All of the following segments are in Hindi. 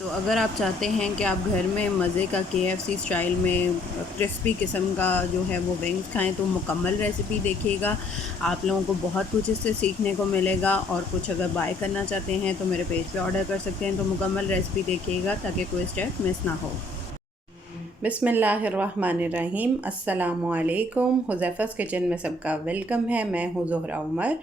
तो अगर आप चाहते हैं कि आप घर में मज़े का KFC स्टाइल में क्रिस्पी किस्म का जो है वो विंग्स खाएं तो मुकम्मल रेसिपी देखिएगा। आप लोगों को बहुत कुछ इससे सीखने को मिलेगा। और कुछ अगर बाय करना चाहते हैं तो मेरे पेज पे ऑर्डर कर सकते हैं। तो मुकम्मल रेसिपी देखिएगा ताकि कोई स्टेप मिस ना हो। बिस्मिल्लाहिर्रहमानिर्रहीम। अस्सलामुअलैकुम। हुज़ैफ़ा's किचन में सबका वेलकम है। मैं हूँ ज़ोहरा उमर।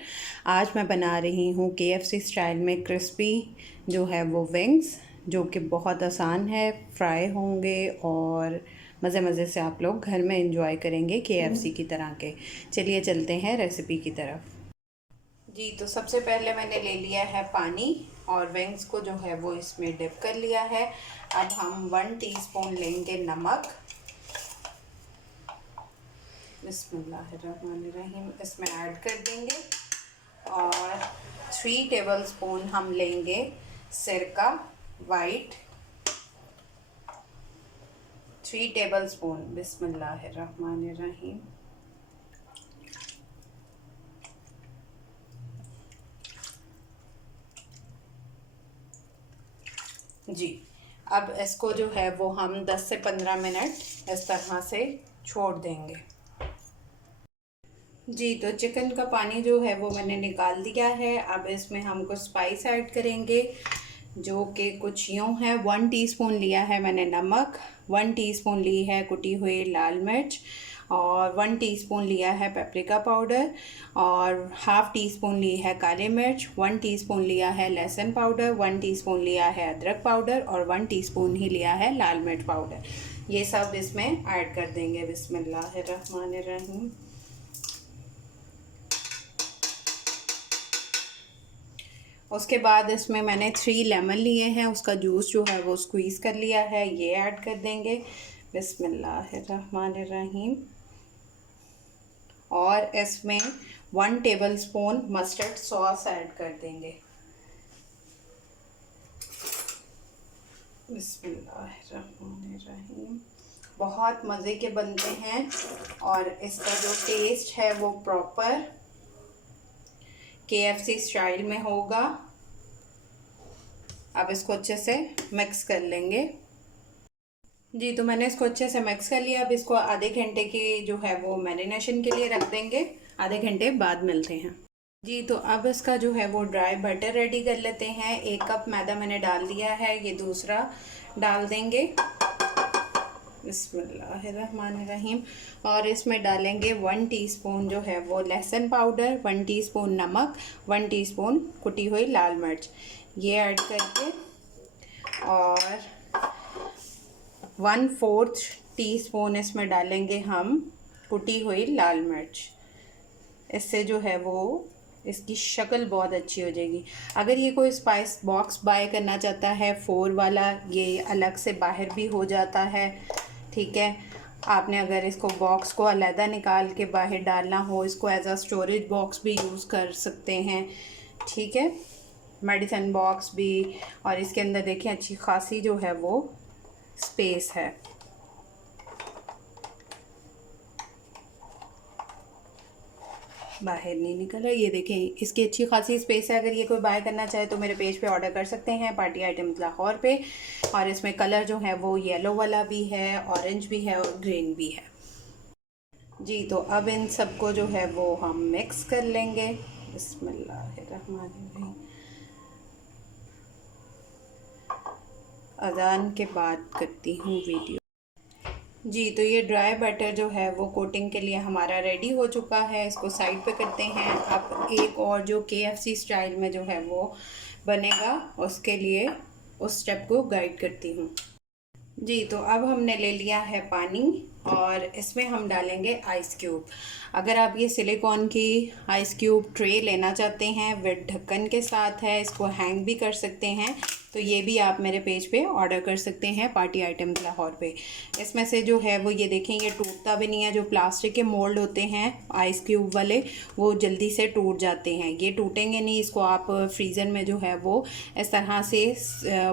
आज मैं बना रही हूँ KFC स्टाइल में क्रिस्पी जो है वो विंग्स, जो कि बहुत आसान है, फ्राई होंगे और मज़े मज़े से आप लोग घर में इंजॉय करेंगे KFC की तरह के। चलिए चलते हैं रेसिपी की तरफ। जी, तो सबसे पहले मैंने ले लिया है पानी और विंग्स को जो है वो इसमें डिप कर लिया है। अब हम 1 टीस्पून लेंगे नमक। बिस्मिल्लाहिर्रहमानिर्रहीम इसमें ऐड कर देंगे। और 3 टेबलस्पून हम लेंगे सिरका वाइट, 3 टेबलस्पून। बिस्मिल्लाहिर्रहमानिर्रहीम। जी, अब इसको जो है वो हम 10 से 15 मिनट इस तरह से छोड़ देंगे। जी, तो चिकन का पानी जो है वो मैंने निकाल दिया है। अब इसमें हम कुछ स्पाइस ऐड करेंगे जो कि कुछ यूँ है। 1 टीस्पून लिया है मैंने नमक, 1 टीस्पून ली है कुटी हुई लाल मिर्च, और 1 टीस्पून लिया है पेपरिका पाउडर, और हाफ़ टी स्पून ली है काली मिर्च, 1 टीस्पून लिया है लहसुन पाउडर, 1 टीस्पून लिया है अदरक पाउडर, और 1 टीस्पून ही लिया है लाल मिर्च पाउडर। ये सब इसमें ऐड कर देंगे। बिस्मिल्लाहिर्रहमानिर्रहीम। उसके बाद इसमें मैंने 3 लेमन लिए हैं, उसका जूस जो है वो स्क्वीज़ कर लिया है, ये ऐड कर देंगे। बिस्मिल्लाहिर्रहमानिर्रहीम। और इसमें 1 टेबलस्पून मस्टर्ड सॉस ऐड कर देंगे। बिस्मिल्लाहिर्रहमानिर्रहीम। बहुत मज़े के बनते हैं और इसका जो टेस्ट है वो प्रॉपर KFC स्टाइल में होगा। अब इसको अच्छे से मिक्स कर लेंगे। जी, तो मैंने इसको अच्छे से मिक्स कर लिया। अब इसको आधे घंटे की जो है वो मैरिनेशन के लिए रख देंगे। आधे घंटे बाद मिलते हैं। जी, तो अब इसका जो है वो ड्राई बटर रेडी कर लेते हैं। 1 कप मैदा मैंने डाल दिया है, ये दूसरा डाल देंगे। बिस्मिल्लाहिर्रहमानिर्रहीम। और इसमें डालेंगे 1 टीस्पून जो है वो लहसुन पाउडर, 1 टीस्पून नमक, 1 टीस्पून कुटी हुई लाल मिर्च, ये ऐड करके, और 1/4 टीस्पून इसमें डालेंगे हम कुटी हुई लाल मिर्च। इससे जो है वो इसकी शक्ल बहुत अच्छी हो जाएगी। अगर ये कोई स्पाइस बॉक्स बाय करना चाहता है 4 वाला, ये अलग से बाहर भी हो जाता है, ठीक है। आपने अगर इसको बॉक्स को अलहदा निकाल के बाहर डालना हो, इसको एज अ स्टोरेज बॉक्स भी यूज़ कर सकते हैं, ठीक है, मेडिसिन बॉक्स भी। और इसके अंदर देखें अच्छी खासी जो है वो स्पेस है। बाहर नहीं निकल रहा, ये देखें इसकी अच्छी खासी स्पेस है। अगर ये कोई बाय करना चाहे तो मेरे पेज पे ऑर्डर कर सकते हैं, पार्टी आइटम्स लाहौर पे। और इसमें कलर जो है वो येलो वाला भी है, ऑरेंज भी है और ग्रीन भी है। जी, तो अब इन सबको जो है वो हम मिक्स कर लेंगे। बिस्मिल्लाहिर्रहमानिर्रहीम। अजान के बाद करती हूँ वीडियो। जी, तो ये ड्राई बटर जो है वो कोटिंग के लिए हमारा रेडी हो चुका है। इसको साइड पे करते हैं। अब एक और जो KFC स्टाइल में जो है वो बनेगा, उसके लिए उस स्टेप को गाइड करती हूँ। जी, तो अब हमने ले लिया है पानी और इसमें हम डालेंगे आइस क्यूब। अगर आप ये सिलिकॉन की आइस क्यूब ट्रे लेना चाहते हैं विद ढक्कन के साथ है, इसको हैंग भी कर सकते हैं, तो ये भी आप मेरे पेज पे ऑर्डर कर सकते हैं, पार्टी आइटम्स लाहौर पे। इसमें से जो है वो ये देखें, ये टूटता भी नहीं है। जो प्लास्टिक के मोल्ड होते हैं आइस क्यूब वाले, वो जल्दी से टूट जाते हैं, ये टूटेंगे नहीं। इसको आप फ्रीज़र में जो है वो इस तरह से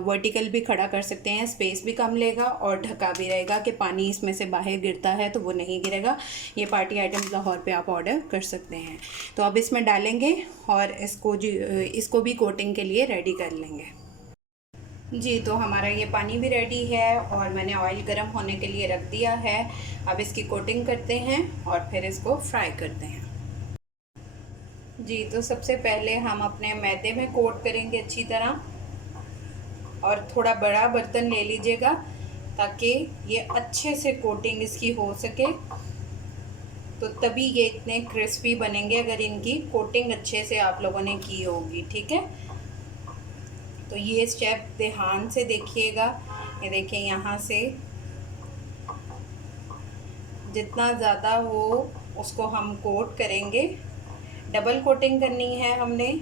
वर्टिकल भी खड़ा कर सकते हैं, स्पेस भी कम लेगा और ढका भी रहेगा कि पानी इसमें से बाहर गिरता है तो वो नहीं गिरेगा। ये पार्टी आइटम्स लाहौर पे आप ऑर्डर कर सकते हैं। तो अब इसमें डालेंगे और इसको भी कोटिंग के लिए रेडी कर लेंगे। जी तो हमारा ये पानी भी रेडी है और मैंने ऑयल गरम होने के लिए रख दिया है। अब इसकी कोटिंग करते हैं और फिर इसको फ्राई करते हैं। जी तो सबसे पहले हम अपने मैदे में कोट करेंगे अच्छी तरह, और थोड़ा बड़ा बर्तन ले लीजिएगा ताकि ये अच्छे से कोटिंग इसकी हो सके, तो तभी ये इतने क्रिस्पी बनेंगे अगर इनकी कोटिंग अच्छे से आप लोगों ने की होगी। ठीक है, तो ये स्टेप ध्यान से देखिएगा। ये देखिए, यहाँ से जितना ज़्यादा हो उसको हम कोट करेंगे, डबल कोटिंग करनी है हमने।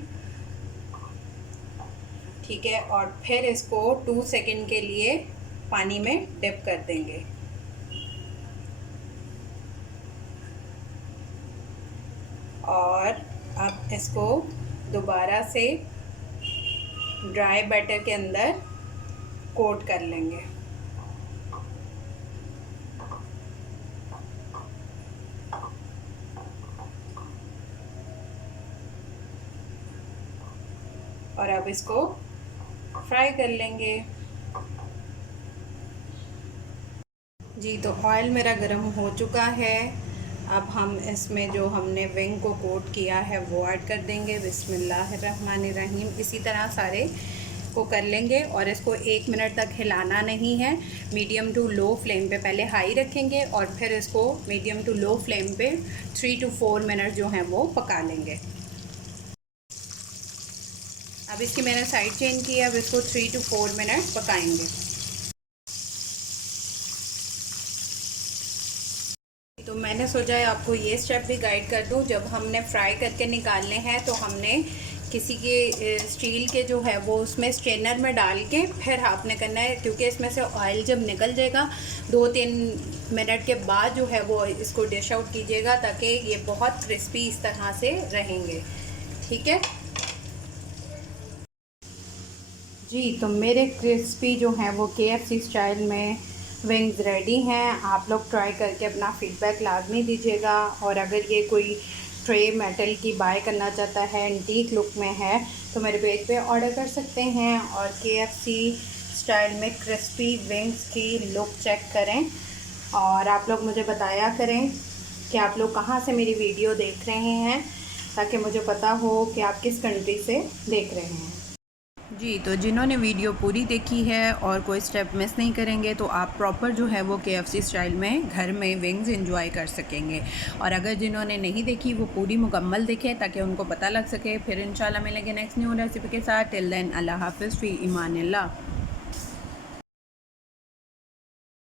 ठीक है, और फिर इसको 2 सेकंड के लिए पानी में डिप कर देंगे। और अब इसको दोबारा से ड्राई बैटर के अंदर कोट कर लेंगे। और अब इसको फ्राई कर लेंगे। जी तो ऑयल मेरा गर्म हो चुका है। अब हम इसमें जो हमने विंग को कोट किया है वो ऐड कर देंगे। बिस्मिल्लाहिर्रहमानिर्रहीम। इसी तरह सारे को कर लेंगे और इसको 1 मिनट तक हिलाना नहीं है। मीडियम टू लो फ्लेम पे पहले हाई रखेंगे और फिर इसको मीडियम टू लो फ्लेम पे 3 to 4 मिनट जो हैं वो पका लेंगे। अब इसकी मैंने साइड चेंज की, अब इसको 3 to 4 मिनट पकाएंगे। तो मैंने सोचा है आपको ये स्टेप भी गाइड कर दूं। जब हमने फ्राई करके निकालने हैं तो हमने किसी के स्टील के जो है वो उसमें स्ट्रेनर में डाल के फिर आपने करना है, क्योंकि इसमें से ऑयल जब निकल जाएगा 2-3 मिनट के बाद जो है वो इसको डिश आउट कीजिएगा, ताकि ये बहुत क्रिस्पी इस तरह से रहेंगे। ठीक है जी, तो मेरे क्रिस्पी जो हैं वो KFC स्टाइल में विंग्स रेडी हैं। आप लोग ट्राई करके अपना फीडबैक लाजमी दीजिएगा। और अगर ये कोई ट्रे मेटल की बाय करना चाहता है, एंटीक लुक में है, तो मेरे पेज पे ऑर्डर कर सकते हैं। और KFC स्टाइल में क्रिस्पी विंग्स की लुक चेक करें और आप लोग मुझे बताया करें कि आप लोग कहाँ से मेरी वीडियो देख रहे हैं, ताकि मुझे पता हो कि आप किस कंट्री से देख रहे हैं। जी तो जिन्होंने वीडियो पूरी देखी है और कोई स्टेप मिस नहीं करेंगे तो आप प्रॉपर जो है वो KFC स्टाइल में घर में विंग्स एंजॉय कर सकेंगे। और अगर जिन्होंने नहीं देखी वो पूरी मुकम्मल देखें ताकि उनको पता लग सके। फिर इंशाल्लाह मिलेंगे नेक्स्ट न्यू रेसिपी के साथ। टिल देन अल्लाह हाफ़िज़ फ़ी ईमानिल्लाह।